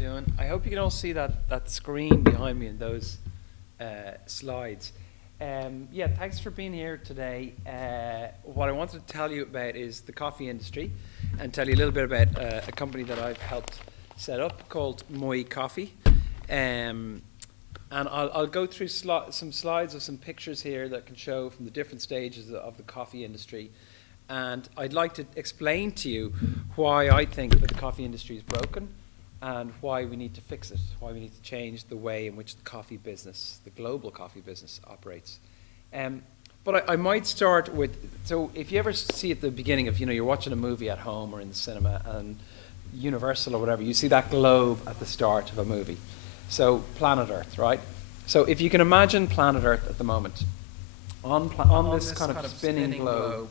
doing? I hope you can all see that screen behind me and those slides. Yeah, thanks for being here today. What I wanted to tell you about is the coffee industry and tell you a little bit about a company that I've helped set up called Moi Coffee. And I'll go through some slides of some pictures here that can show from the different stages of the coffee industry. And I'd like to explain to you why I think that the coffee industry is broken and why we need to fix it, why we need to change the way in which the coffee business, the global coffee business, operates. But I might start with, so if you ever see at the beginning of, you're watching a movie at home or in the cinema and Universal or whatever, you see that globe at the start of a movie. So planet Earth, right? So if you can imagine planet Earth at the moment, on this kind of spinning globe,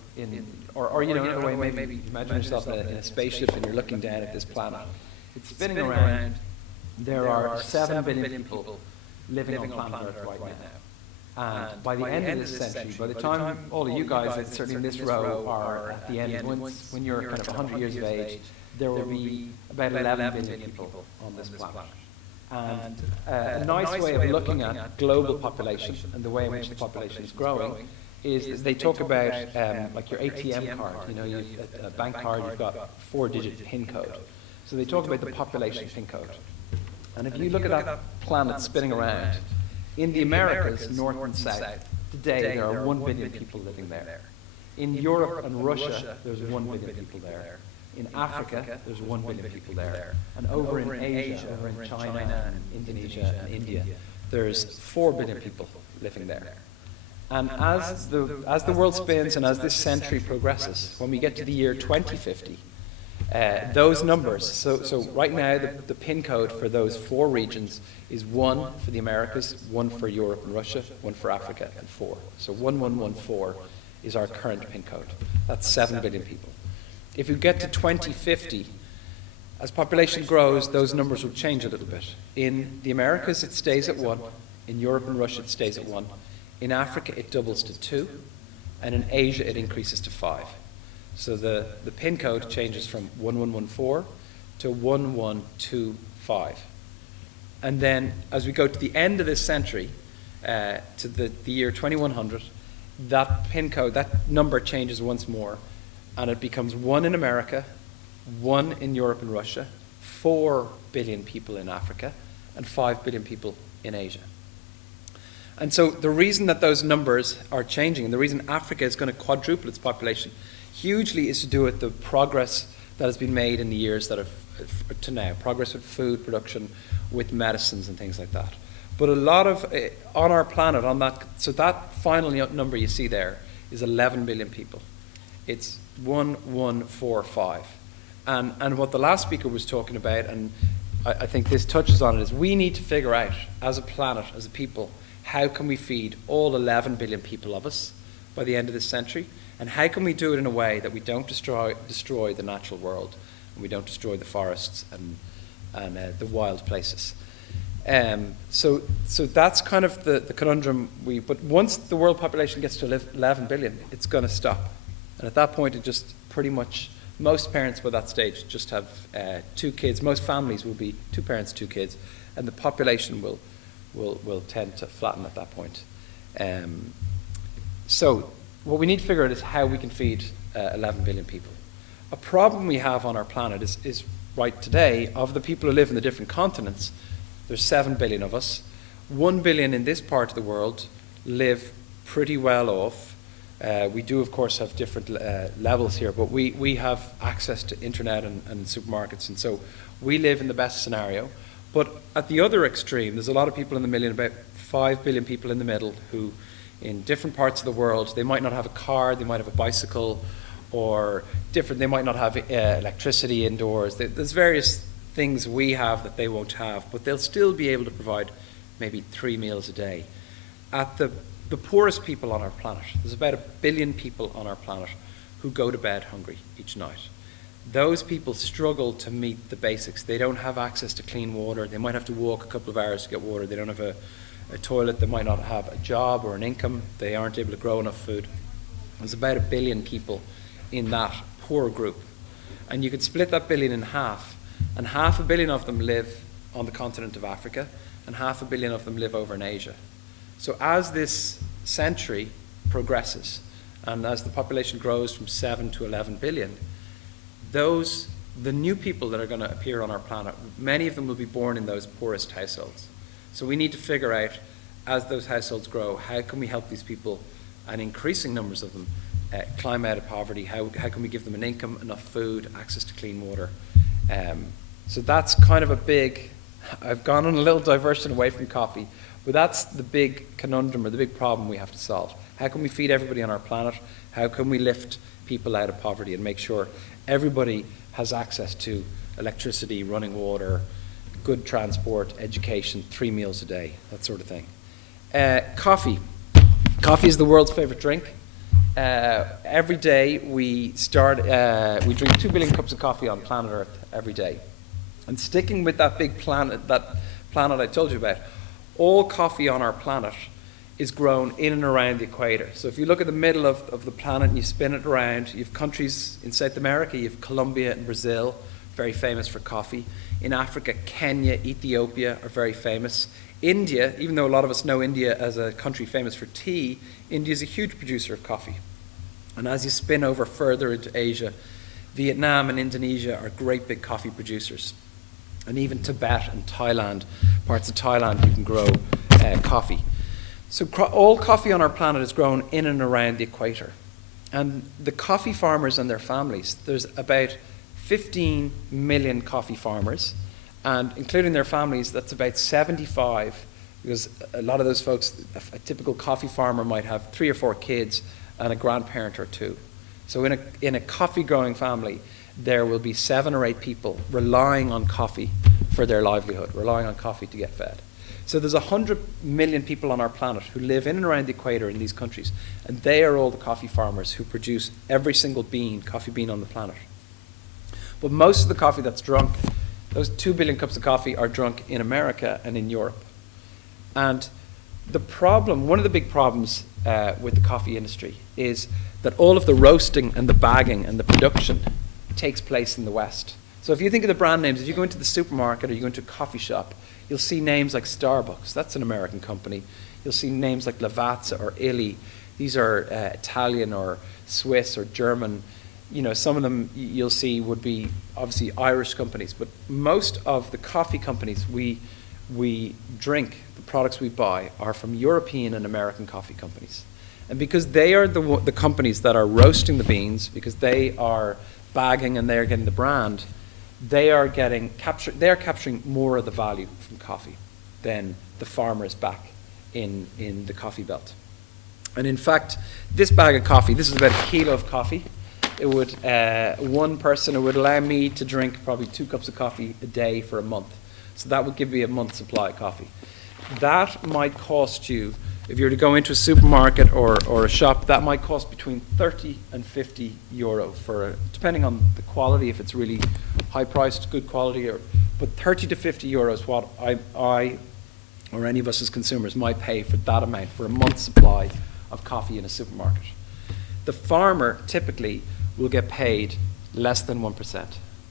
or in a way, maybe imagine yourself in a spaceship and you're looking down at this planet. It's spinning around. There are 7 billion people living on planet Earth right now. And by the end of this century, by the time all of you guys, certainly in this row, are at the end, when you're kind of 100 years of age, there will be about 11 billion people on this planet. And a nice way of looking at global population and the way in which the population is growing is they talk about like your ATM card. A bank card, you've got a 4-digit PIN code. So they talk about the population PIN code. And if you look at that planet spinning around, in the Americas, north and south, today there are 1 billion people living there. In Europe and Russia, there's 1 billion people there. In Africa, there's 1 billion people there. And over in Asia, over in China and Indonesia and India, there's 4 billion people living there. And as the world spins and as this century progresses, when we get to the year 2050, those numbers, so right now the PIN code for those 4 regions is 1 for the Americas, 1 for Europe and Russia, 1 for Africa, and 4. So 1114 is our current PIN code. That's 7 billion people. If you get to 2050, as population grows, those numbers will change a little bit. In the Americas, it stays at 1. In Europe and Russia, it stays at 1. In Africa, it doubles to 2. And in Asia, it increases to 5. So the PIN code changes from 1114 to 1125. And then as we go to the end of this century, to the year 2100, that PIN code, that number changes once more, and it becomes 1 in America, 1 in Europe and Russia, 4 billion people in Africa, and 5 billion people in Asia. And so the reason that those numbers are changing, and the reason Africa is going to quadruple its population, hugely is to do with the progress that has been made in the years that have to now, progress with food production, with medicines and things like that. But a lot of, on our planet, on that, so that final number you see there is 11 billion people. It's 1145. And what the last speaker was talking about, and I think this touches on it, is we need to figure out, as a planet, as a people, how can we feed all 11 billion people of us by the end of this century? And how can we do it in a way that we don't destroy the natural world, and we don't destroy the forests and the wild places? So that's kind of the conundrum. But once the world population gets to 11 billion, it's going to stop. And at that point, it just pretty much, most parents by that stage just have 2 kids. Most families will be 2 parents, 2 kids, and the population will tend to flatten at that point. So what we need to figure out is how we can feed 11 billion people. A problem we have on our planet is right today, of the people who live in the different continents, there's 7 billion of us. 1 billion in this part of the world live pretty well off. We do, of course, have different levels here, but we have access to internet and supermarkets, and so we live in the best scenario. But at the other extreme, there's a lot of people in the million, about 5 billion people in the middle, who in different parts of the world, they might not have a car, they might have a bicycle, or they might not have electricity indoors. There's various things we have that they won't have, but they'll still be able to provide maybe 3 meals a day. At the poorest people on our planet, there's about 1 billion people on our planet who go to bed hungry each night. Those people struggle to meet the basics. They don't have access to clean water. They might have to walk a couple of hours to get water. They don't have a toilet. They might not have a job or an income. They aren't able to grow enough food. There's about 1 billion people in that poor group. And you could split that billion in half, and 500 million of them live on the continent of Africa, and 500 million of them live over in Asia. So as this century progresses, and as the population grows from 7 to 11 billion, the new people that are going to appear on our planet, many of them will be born in those poorest households. So we need to figure out, as those households grow, how can we help these people, and increasing numbers of them, climb out of poverty? How can we give them an income, enough food, access to clean water? So that's kind of a big, I've gone on a little diversion away from coffee, but that's the big conundrum, or the big problem we have to solve. How can we feed everybody on our planet? How can we lift people out of poverty and make sure everybody has access to electricity, running water, good transport, education, 3 meals a day, that sort of thing. Coffee. Coffee is the world's favorite drink. Every day we drink 2 billion cups of coffee on planet Earth every day. And sticking with that big planet, that planet I told you about, all coffee on our planet is grown in and around the equator. So if you look at the middle of the planet and you spin it around, you have countries in South America, you have Colombia and Brazil, very famous for coffee. In Africa, Kenya, Ethiopia are very famous. India, even though a lot of us know India as a country famous for tea, India is a huge producer of coffee. And as you spin over further into Asia, Vietnam and Indonesia are great big coffee producers. And even Tibet and Thailand, parts of Thailand, you can grow coffee. So all coffee on our planet is grown in and around the equator. And the coffee farmers and their families, there's about 15 million coffee farmers, and including their families, that's about 75, because a lot of those folks, a typical coffee farmer might have 3 or 4 kids and a grandparent or 2. So in a coffee growing family, there will be 7 or 8 people relying on coffee for their livelihood, relying on coffee to get fed. So there's 100 million people on our planet who live in and around the equator in these countries, and they are all the coffee farmers who produce every single coffee bean on the planet. But most of the coffee that's drunk, those 2 billion cups of coffee, are drunk in America and in Europe. And the problem, one of the big problems with the coffee industry is that all of the roasting and the bagging and the production takes place in the West. So if you think of the brand names, if you go into the supermarket or you go into a coffee shop, you'll see names like Starbucks. That's an American company. You'll see names like Lavazza or Illy. These are Italian or Swiss or German. You know, some of them you'll see would be obviously Irish companies, but most of the coffee companies we drink, the products we buy, are from European and American coffee companies. And because they are the companies that are roasting the beans, because they are bagging and they're getting the brand, they are capturing more of the value from coffee than the farmers back in the coffee belt. And in fact, this bag of coffee, this is about 1 kilo of coffee. It would, one person, it would allow me to drink probably 2 cups of coffee a day for a month. So that would give me a month's supply of coffee. That might cost you, if you were to go into a supermarket or a shop, that might cost between 30 and 50 euro depending on the quality, if it's really high priced, good quality, but 30 to 50 euros what I or any of us as consumers might pay for that amount for a month's supply of coffee in a supermarket. The farmer typically will get paid less than 1%.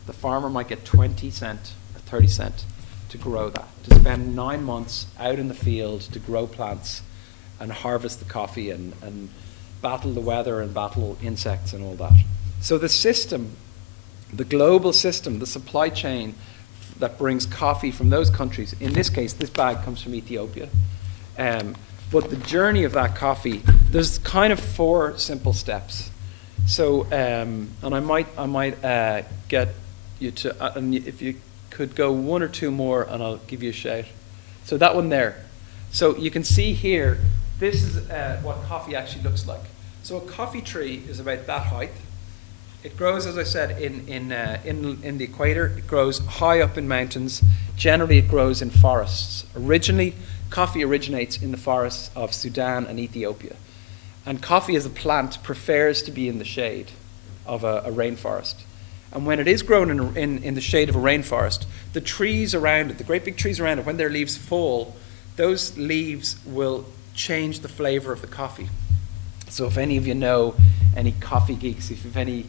The farmer might get 20 cent or 30 cent to grow that, to spend 9 months out in the field to grow plants and harvest the coffee and battle the weather and battle insects and all that. So the system, the global system, the supply chain that brings coffee from those countries, in this case, this bag comes from Ethiopia. But the journey of that coffee, there's kind of 4 simple steps. So, and I might get you to, and if you could go 1 or 2 more, and I'll give you a shout. So that one there. So you can see here, this is what coffee actually looks like. So a coffee tree is about that height. It grows, as I said, in the equator. It grows high up in mountains. Generally, it grows in forests. Originally, coffee originates in the forests of Sudan and Ethiopia. And coffee as a plant prefers to be in the shade of a rainforest. And when it is grown in the shade of a rainforest, the trees around it, the great big trees around it, when their leaves fall, those leaves will change the flavor of the coffee. So if any of you know any coffee geeks, if you have any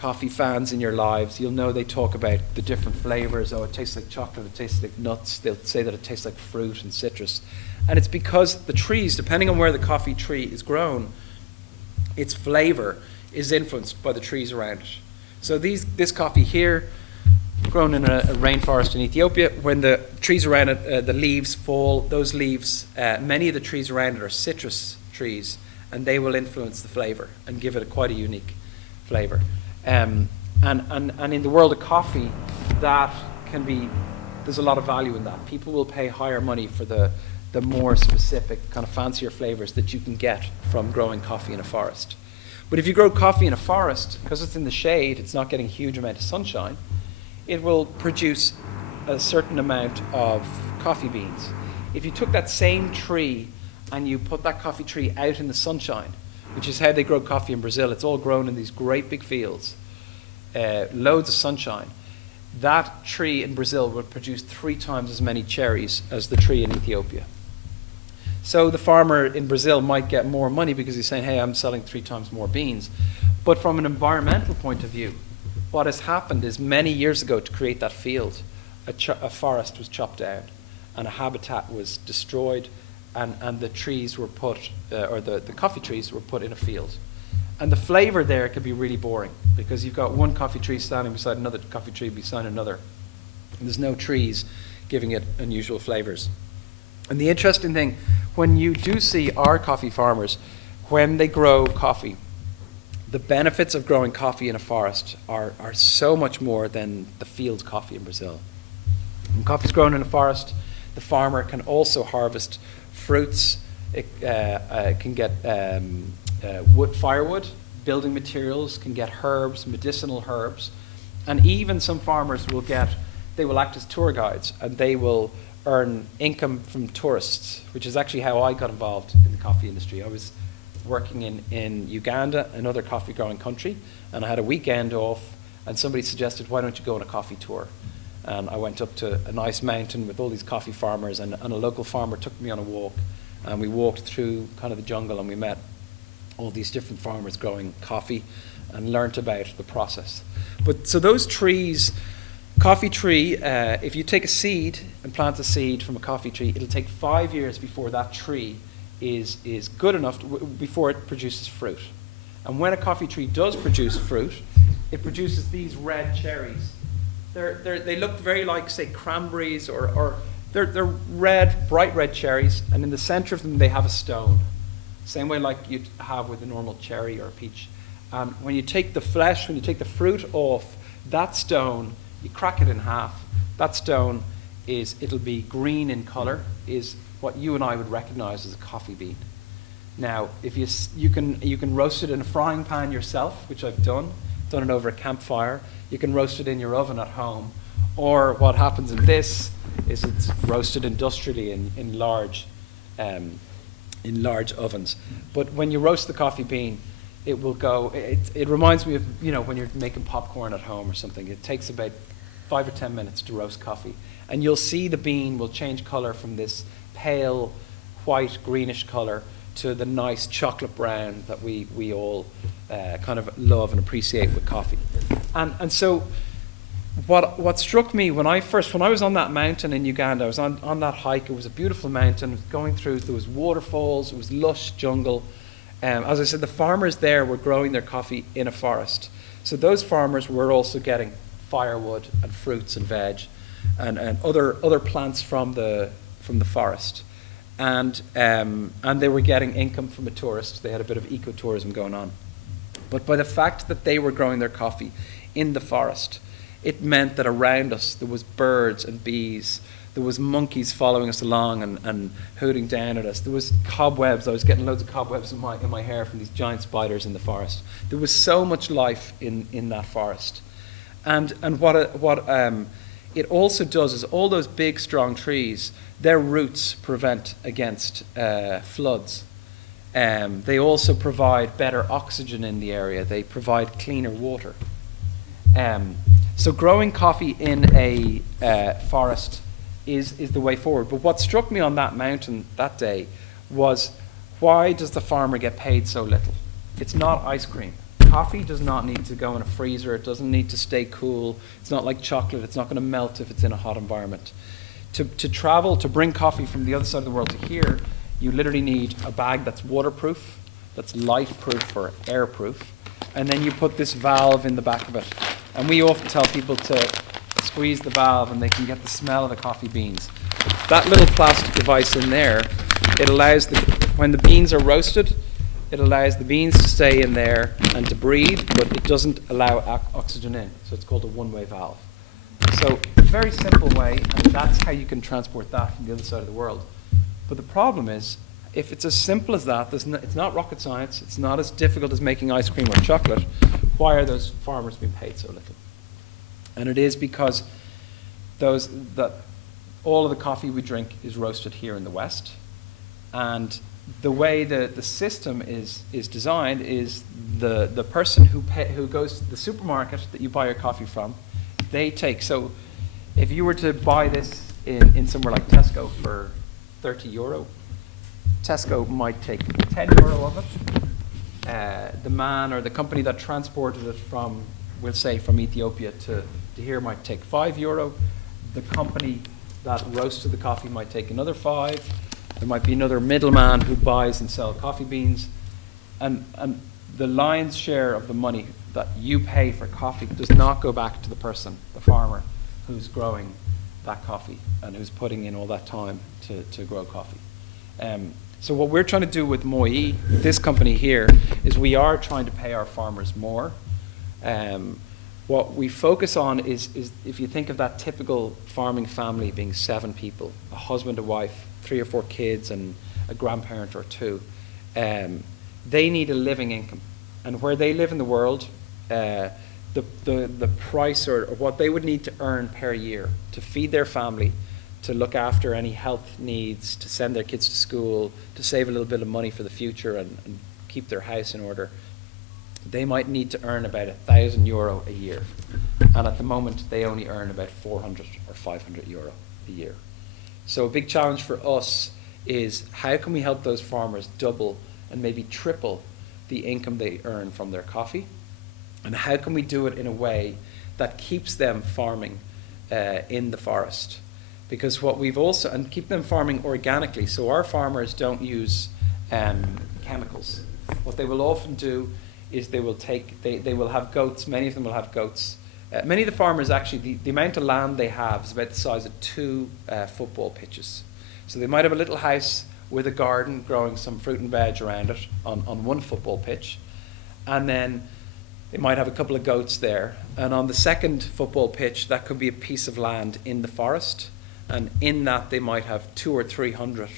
coffee fans in your lives, you'll know they talk about the different flavors. Oh, it tastes like chocolate, it tastes like nuts. They'll say that it tastes like fruit and citrus. And it's because the trees, depending on where the coffee tree is grown, its flavor is influenced by the trees around it. So this coffee here, grown in a rainforest in Ethiopia, when the trees around it, the leaves fall, those leaves, many of the trees around it are citrus trees, and they will influence the flavor and give it quite a unique flavor. And in the world of coffee, that can be, there's a lot of value in that. People will pay higher money for the more specific, kind of fancier flavors that you can get from growing coffee in a forest. But if you grow coffee in a forest, because it's in the shade, it's not getting a huge amount of sunshine, it will produce a certain amount of coffee beans. If you took that same tree and you put that coffee tree out in the sunshine, which is how they grow coffee in Brazil, it's all grown in these great big fields, loads of sunshine, that tree in Brazil would produce 3 times as many cherries as the tree in Ethiopia. So the farmer in Brazil might get more money because he's saying, hey, I'm selling 3 times more beans. But from an environmental point of view, what has happened is many years ago, to create that field, a forest was chopped down and a habitat was destroyed, and the trees were put, or the coffee trees were put in a field. And the flavor there can be really boring because you've got one coffee tree standing beside another coffee tree beside another. And there's no trees giving it unusual flavors. And the interesting thing, when you do see our coffee farmers, when they grow coffee, the benefits of growing coffee in a forest are so much more than the field coffee in Brazil. When coffee's grown in a forest, the farmer can also harvest fruits. It can get wood, firewood, building materials, can get herbs, medicinal herbs. And even some farmers they will act as tour guides, and they will earn income from tourists, which is actually how I got involved in the coffee industry. I was working in Uganda, another coffee growing country, and I had a weekend off, and somebody suggested, why don't you go on a coffee tour? And I went up to a nice mountain with all these coffee farmers, and a local farmer took me on a walk, and we walked through kind of the jungle, and we met all these different farmers growing coffee and learnt about the process. But so those trees, coffee tree, if you take a seed and plant a seed from a coffee tree, it'll take 5 years before that tree is good enough before it produces fruit. And when a coffee tree does produce fruit, it produces these red cherries. They look very like, say, cranberries, or they're red, bright red cherries, and in the center of them they have a stone, same way like you'd have with a normal cherry or a peach. And when you take the flesh, when you take the fruit off that stone, you crack it in half. That stone it'll be green in color, is what you and I would recognize as a coffee bean. Now, if you can roast it in a frying pan yourself, which I've done it over a campfire. You can roast it in your oven at home, or what happens in this is it's roasted industrially in large ovens. But when you roast the coffee bean, it will go. It reminds me of when you're making popcorn at home or something. It takes about 5 or 10 minutes to roast coffee, and you'll see the bean will change color from this pale white greenish color to the nice chocolate brown that we all kind of love and appreciate with coffee. And so what struck me when I was on that mountain in Uganda, I was on that hike. It was a beautiful mountain, going through, there was waterfalls, it was lush jungle. As I said, the farmers there were growing their coffee in a forest. So those farmers were also getting firewood and fruits and veg and other plants from the forest. And they were getting income from a tourist. They had a bit of ecotourism going on. But by the fact that they were growing their coffee in the forest, it meant that around us there was birds and bees. There was monkeys following us along and hooting down at us. There was cobwebs. I was getting loads of cobwebs in my hair from these giant spiders in the forest. There was so much life in that forest. And what it also does is all those big, strong trees, their roots prevent against floods. They also provide better oxygen in the area. They provide cleaner water. So growing coffee in a forest is the way forward. But what struck me on that mountain that day was, why does the farmer get paid so little? It's not ice cream. coffee does not need to go in a freezer. It doesn't need to stay cool. It's not like chocolate. It's not going to melt if it's in a hot environment. To travel, to bring coffee from the other side of the world to here, you literally need a bag that's waterproof, that's light-proof or airproof, and then you put this valve in the back of it. And we often tell people to squeeze the valve and they can get the smell of the coffee beans. That little plastic device in there, it allows, when the beans are roasted, it allows the beans to stay in there and to breathe, but it doesn't allow oxygen in. So it's called a one-way valve. So very simple way, and that's how you can transport that from the other side of the world. But the problem is, if it's as simple as that, it's not rocket science, it's not as difficult as making ice cream or chocolate, why are those farmers being paid so little? And it is because all of the coffee we drink is roasted here in the West. And the way the system is designed is the person who goes to the supermarket that you buy your coffee from, they take, so if you were to buy this in somewhere like Tesco for €30, Tesco might take €10 of it. The man or the company that transported it from, we'll say from Ethiopia to here might take €5. The company that roasted the coffee might take another 5. There might be another middleman who buys and sells coffee beans. And the lion's share of the money that you pay for coffee does not go back to the person, the farmer, who's growing that coffee and who's putting in all that time to grow coffee. So what we're trying to do with Moi, this company here, is we are trying to pay our farmers more. What we focus on is if you think of that typical farming family being 7 people, a husband, a wife, 3 or 4 kids, and a grandparent or 2, they need a living income. And where they live in the world, the price or what they would need to earn per year to feed their family, to look after any health needs, to send their kids to school, to save a little bit of money for the future and keep their house in order, they might need to earn about €1,000 a year. And at the moment, they only earn about 400 or 500 euro a year. So a big challenge for us is how can we help those farmers double and maybe triple the income they earn from their coffee? And how can we do it in a way that keeps them farming in the forest? Because what we've also, and keep them farming organically, so our farmers don't use chemicals. What they will often do is they will have goats, many of them will have goats. Many of the farmers actually, the amount of land they have is about the size of 2 football pitches. So they might have a little house with a garden growing some fruit and veg around it on 1 football pitch. And then they might have a couple of goats there. And on the second football pitch, that could be a piece of land in the forest. And in that, they might have 200 or 300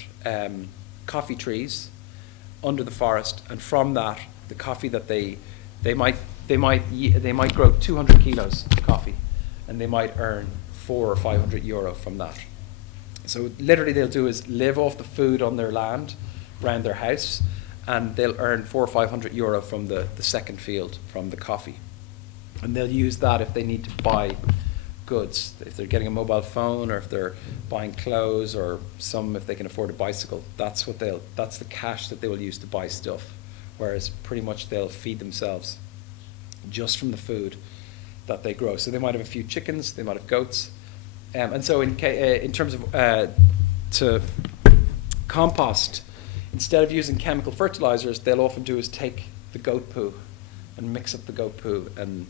coffee trees under the forest. And from that, the coffee that they might grow 200 kilos of coffee, and they might earn 400 or 500 euro from that. So literally, they'll do is live off the food on their land, around their house, and they'll earn 400 or 500 euro from the second field from the coffee, and they'll use that if they need to buy goods, if they're getting a mobile phone, or if they're buying clothes, or if they can afford a bicycle. That's the cash that they will use to buy stuff. Whereas pretty much they'll feed themselves just from the food that they grow. So they might have a few chickens, they might have goats, and so in terms of to compost, instead of using chemical fertilizers, they'll often do is take the goat poo and mix up the goat poo and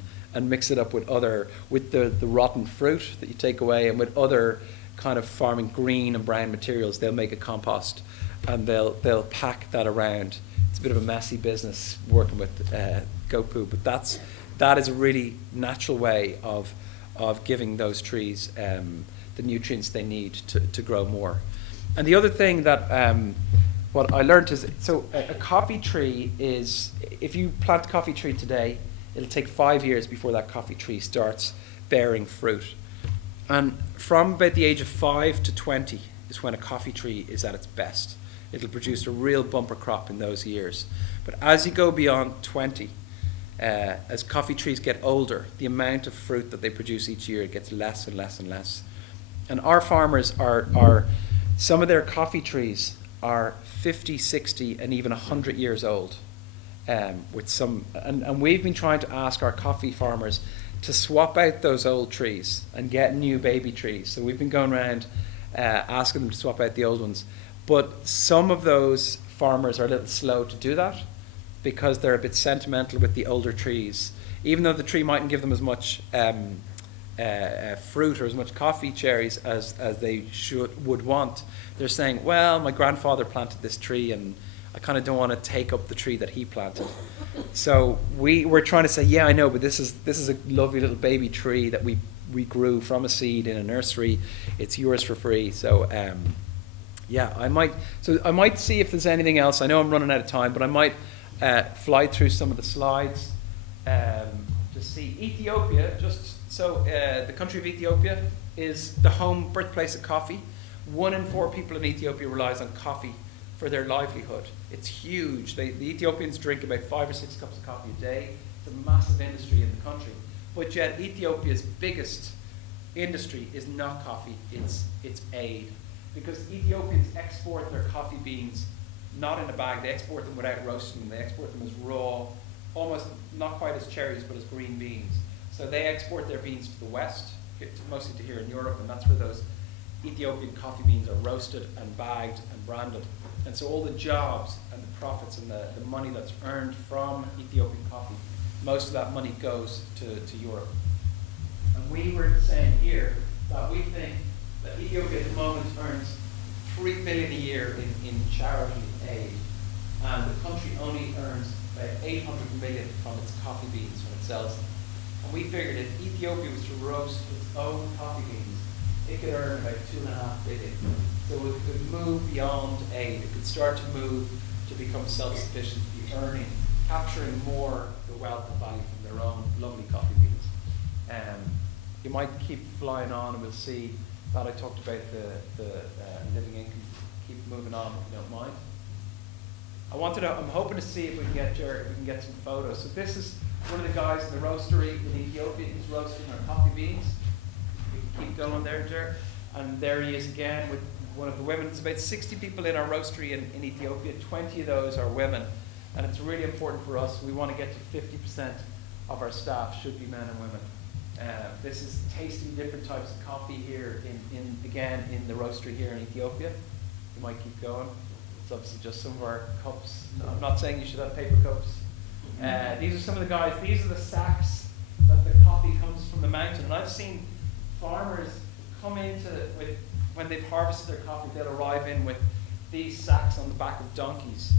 mix it up with the rotten fruit that you take away, and with other kind of farming green and brown materials. They'll make a compost and they'll pack that around. It's a bit of a messy business working with goat poo, but that is a really natural way of giving those trees the nutrients they need to grow more. And the other thing that what I learned is, so a coffee tree is, if you plant a coffee tree today, it'll take 5 years before that coffee tree starts bearing fruit. And from about the age of 5 to 20 is when a coffee tree is at its best. It'll produce a real bumper crop in those years. But as you go beyond 20, as coffee trees get older, the amount of fruit that they produce each year gets less and less and less. And our farmers are some of their coffee trees are 50, 60, and even 100 years old. with some, and we've been trying to ask our coffee farmers to swap out those old trees and get new baby trees. So we've been going around asking them to swap out the old ones. But some of those farmers are a little slow to do that because they're a bit sentimental with the older trees. Even though the tree mightn't give them as much fruit or as much coffee cherries as they would want, they're saying, well, my grandfather planted this tree and I kind of don't want to take up the tree that he planted. So we're trying to say, yeah, I know, but this is a lovely little baby tree that we grew from a seed in a nursery. It's yours for free. So yeah, I might see if there's anything else. I know I'm running out of time, but I might fly through some of the slides to see Ethiopia. The country of Ethiopia is the home birthplace of coffee. 1 in 4 people in Ethiopia relies on coffee for their livelihood. It's huge. The Ethiopians drink about 5 or 6 cups of coffee a day. It's a massive industry in the country. But yet Ethiopia's biggest industry is not coffee, it's aid. Because Ethiopians export their coffee beans not in a bag, they export them without roasting them. They export them as raw, almost not quite as cherries, but as green beans. So they export their beans to the West, mostly to here in Europe, and that's where those Ethiopian coffee beans are roasted and bagged and branded. And so all the jobs and the profits and the money that's earned from Ethiopian coffee, most of that money goes to Europe. And we were saying here that we think that Ethiopia at the moment earns $3 billion a year in charity aid, and the country only earns about $800 million from its coffee beans when it sells them. And we figured if Ethiopia was to roast its own coffee beans, it could earn about $2.5 billion. So it could move beyond aid. It could start to move to become self-sufficient, to be earning, capturing more of the wealth and value from their own lovely coffee beans. You might keep flying on and we'll see that I talked about the living income. Keep moving on if you don't mind. I'm hoping to see if we can get Jared, if we can get some photos. So this is one of the guys in the roastery in Ethiopia who's roasting our coffee beans. We can keep going there, Jared. And there he is again with one of the women. It's about 60 people in our roastery in Ethiopia. 20 of those are women. And it's really important for us. We want to get to 50% of our staff should be men and women. This is tasting different types of coffee here in the roastery here in Ethiopia. You might keep going. It's obviously just some of our cups. No, I'm not saying you should have paper cups. These are some of the guys. These are the sacks that the coffee comes from the mountain. And I've seen farmers come when they've harvested their coffee, they'll arrive in with these sacks on the back of donkeys.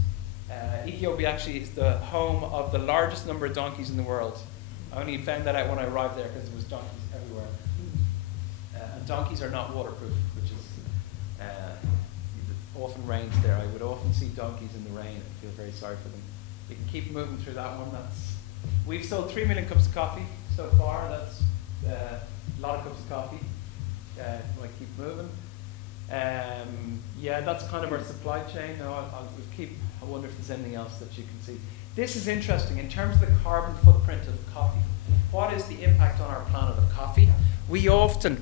Ethiopia actually is the home of the largest number of donkeys in the world. I only found that out when I arrived there because there was donkeys everywhere. And donkeys are not waterproof, which is it often rains there. I would often see donkeys in the rain. I feel very sorry for them. You can keep moving through that one. We've sold 3 million cups of coffee so far. That's a lot of cups of coffee. Might keep moving. Yeah, that's kind of our supply chain. Now I wonder if there's anything else that you can see. This is interesting in terms of the carbon footprint of coffee. What is the impact on our planet of coffee?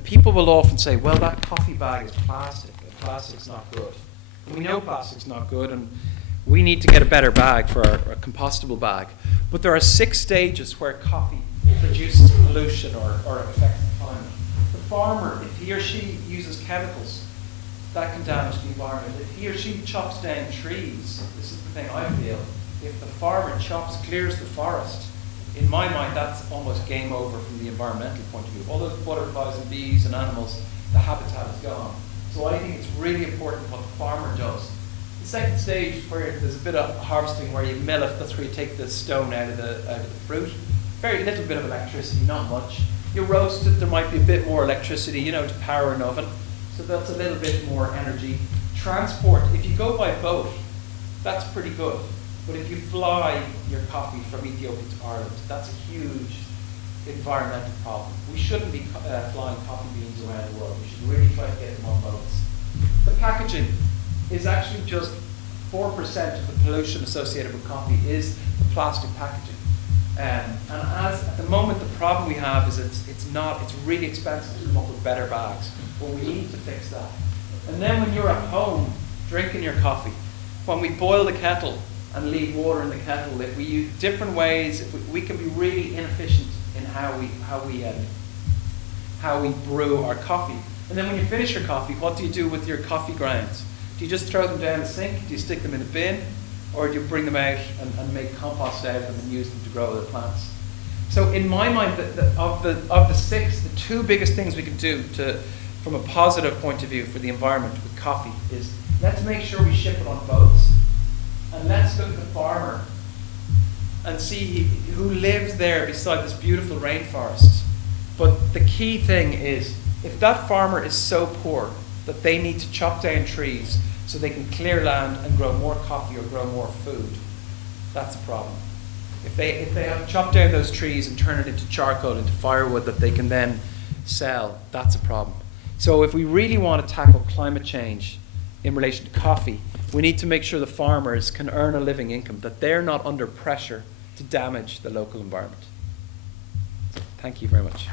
People will often say, well, that coffee bag is plastic, and plastic's not good. And we know plastic's not good, and we need to get a better bag for our compostable bag. But there are 6 stages where coffee produces pollution or affects the climate. The farmer, if he or she uses chemicals, that can damage the environment. If he or she chops down trees, this is the thing I feel, if the farmer clears the forest, in my mind that's almost game over from the environmental point of view. All those butterflies and bees and animals, the habitat is gone. So I think it's really important what the farmer does. The second stage is where there's a bit of harvesting where you mill it, that's where you take the stone out of the fruit. Very little bit of electricity, not much. You roast it, there might be a bit more electricity, to power an oven. So that's a little bit more energy. Transport, if you go by boat, that's pretty good. But if you fly your coffee from Ethiopia to Ireland, that's a huge environmental problem. We shouldn't be flying coffee beans around the world. We should really try to get them on boats. The packaging is actually just 4% of the pollution associated with coffee is the plastic packaging. And at the moment, the problem we have is it's really expensive to come up with better bags. But we need to fix that. And then when you're at home drinking your coffee, when we boil the kettle, and leave water in the kettle, if we use different ways, if we can be really inefficient in how we brew our coffee. And then when you finish your coffee, what do you do with your coffee grounds? Do you just throw them down the sink? Do you stick them in a bin? Or do you bring them out and make compost out of them and use them to grow other plants? So in my mind, of the six, the two biggest things we can do from a positive point of view for the environment with coffee is, let's make sure we ship it on boats, and let's look at the farmer and see who lives there beside this beautiful rainforest. But the key thing is, if that farmer is so poor that they need to chop down trees so they can clear land and grow more coffee or grow more food, that's a problem. If they have chopped down those trees and turn it into charcoal, into firewood that they can then sell, that's a problem. So if we really want to tackle climate change in relation to coffee, we need to make sure the farmers can earn a living income, that they're not under pressure to damage the local environment. Thank you very much.